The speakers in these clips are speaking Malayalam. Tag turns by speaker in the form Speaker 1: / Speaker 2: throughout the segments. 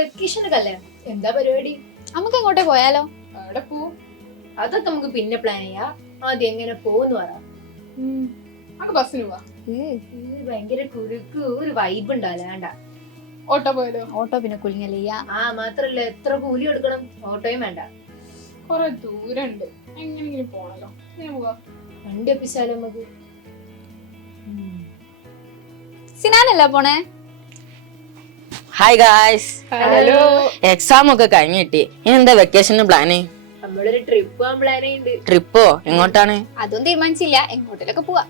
Speaker 1: വെക്കേഷനൊക്കെ അല്ലേ, എന്താ പരിപാടി?
Speaker 2: നമുക്ക് എങ്ങോട്ടേ പോയാലോ?
Speaker 1: അവിടെ പോവും. അതൊക്കെ നമുക്ക് പിന്നെ പ്ലാൻ ചെയ്യാം. ആദ്യം എങ്ങനെ പോവെന്ന് പറ.
Speaker 3: ബസ്സിന് പോവാ.
Speaker 1: ഭയങ്കര കുരുക്ക്, ഒരു വൈബ് ഉണ്ടാവില്ല. വേണ്ട,
Speaker 3: ഓട്ടോ പോയാലോ?
Speaker 2: ഓട്ടോ പിന്നെ കുലുങ്ങലിയ.
Speaker 1: മാത്രല്ല എത്ര കൂലി എടുക്കണം? ഓട്ടോയും വേണ്ട,
Speaker 3: കൊറേ ദൂരണ്ട്, എങ്ങനെങ്കിലും പോണല്ലോ. പോവാ,
Speaker 1: വണ്ടി ഒപ്പിച്ചാലോ നമുക്ക്.
Speaker 2: സിനാനല്ല പോണേ?
Speaker 4: Hi guys,
Speaker 3: hello.
Speaker 4: എക്സാം ഒക്കെ കഴിഞ്ഞിട്ടി. ഇനി എന്താ വെക്കേഷന് പ്ലാന്?
Speaker 1: നമ്മളൊരു ട്രിപ്പ് പോകാൻ പ്ലാൻ ചെയ്യുന്നുണ്ട്.
Speaker 4: ട്രിപ്പോ? എങ്ങോട്ടാണ്?
Speaker 2: അതൊന്നും തീരുമാനിച്ചില്ല, എങ്ങോട്ടേലൊക്കെ പോവാ.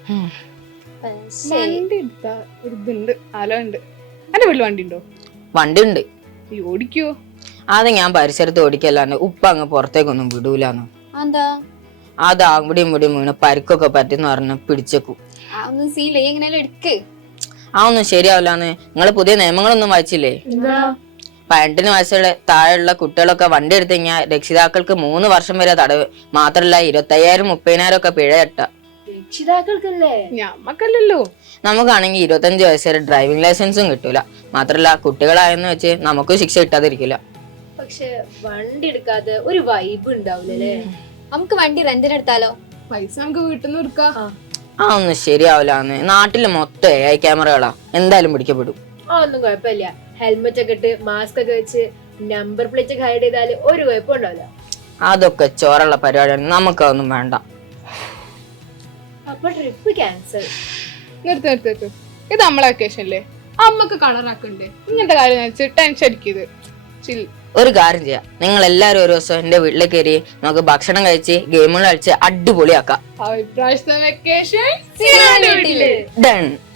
Speaker 3: വണ്ടി എടുത്താ ഒരു ഇതുണ്ട്, ആലോണ്ട്. എന്റെ വീട്ടിൽ വണ്ടി ഉണ്ടോ?
Speaker 4: വണ്ടി ഉണ്ട്.
Speaker 3: ഓടിക്കോ?
Speaker 4: അത് ഞാൻ പരിസരത്ത് ഓടിക്കല്ലാണ്ട് ഉപ്പ അങ്ങ് പുറത്തേക്കൊന്നും വിടൂലെന്ന്.
Speaker 2: എന്താ?
Speaker 4: അത് അവിടെയും ഇവിടെയും വീണ് പരിക്കൊക്കെ പറ്റുന്ന പറഞ്ഞ് പിടിച്ചേക്കും.
Speaker 2: ഒന്നും സീല, എങ്ങനെയാലും എടുക്ക്.
Speaker 4: ഒന്നും ശരിയാവില്ലാന്ന്. നിങ്ങള് പുതിയ നിയമങ്ങളൊന്നും വായിച്ചില്ലേ? 18 വയസ്സുള്ള താഴെയുള്ള കുട്ടികളൊക്കെ വണ്ടി എടുത്തു കഴിഞ്ഞാൽ രക്ഷിതാക്കൾക്ക് 3 വർഷം വരെ തടവ്. മാത്രല്ല 25,000 30,000 ഒക്കെ പിഴ കെട്ട.
Speaker 1: രക്ഷിതാക്കൾക്കല്ലേ?
Speaker 3: ഞമ്മക്കല്ലല്ലോ.
Speaker 4: നമുക്കാണെങ്കിൽ 25 വയസ്സ് വരെ ഡ്രൈവിംഗ് ലൈസൻസും കിട്ടൂല. മാത്രല്ല കുട്ടികളായെന്ന് വെച്ച് നമുക്കും ശിക്ഷ കിട്ടാതിരിക്കില്ല.
Speaker 1: പക്ഷെ വണ്ടി എടുക്കാതെ ഒരു വൈബ് ഉണ്ടാവില്ലേ?
Speaker 2: നമുക്ക് വണ്ടി റെന്റിന് എടുത്താലോ?
Speaker 3: പൈസ നമുക്ക് വീട്ടിൽ നിന്ന് എടുക്കാം.
Speaker 4: ഒന്നും ശരിയാവില്ലാന്ന്. നാട്ടില് മൊത്തം AI ക്യാമറകളാ, എന്തായാലും പിടിക്കപ്പെടും.
Speaker 1: ഒന്നും കുഴപ്പമില്ല. ഹെൽമെറ്റ് ഒക്കെ ഇട്ട് മാസ്ക് ഒക്കെ വെച്ച് നമ്പർ പ്ലേറ്റ് ഒക്കെ ഹൈഡ് ചെയ്താല് ഒരു കുഴപ്പം ഉണ്ടാവില്ല.
Speaker 4: അതൊക്കെ ചോറുള്ള പരിപാടിയാണ്, നമുക്കതൊന്നും വേണ്ട.
Speaker 1: അപ്പൊ ട്രിപ്പ് ക്യാൻസൽ.
Speaker 3: നിർത്ത്. ഇത് നമ്മളെ വെക്കേഷൻ അല്ലേ, അമ്മക്ക് കളറാക്കണ്ടേ. ഇങ്ങനത്തെ കാര്യം ടെൻഷൻ അടിക്കരുത്. ചിൽ.
Speaker 4: ഒരു കാര്യം ചെയ്യാം, നിങ്ങൾ എല്ലാരും ഒരു ദിവസം എന്റെ വീട്ടിൽ കയറി നമുക്ക് ഭക്ഷണം കഴിച്ച് ഗെയിമുകൾ കളിച്ച് അടിപൊളിയാക്കാം.
Speaker 3: ഇപ്രാവശ്യത്തെ വെക്കേഷൻ
Speaker 4: ഡൺ.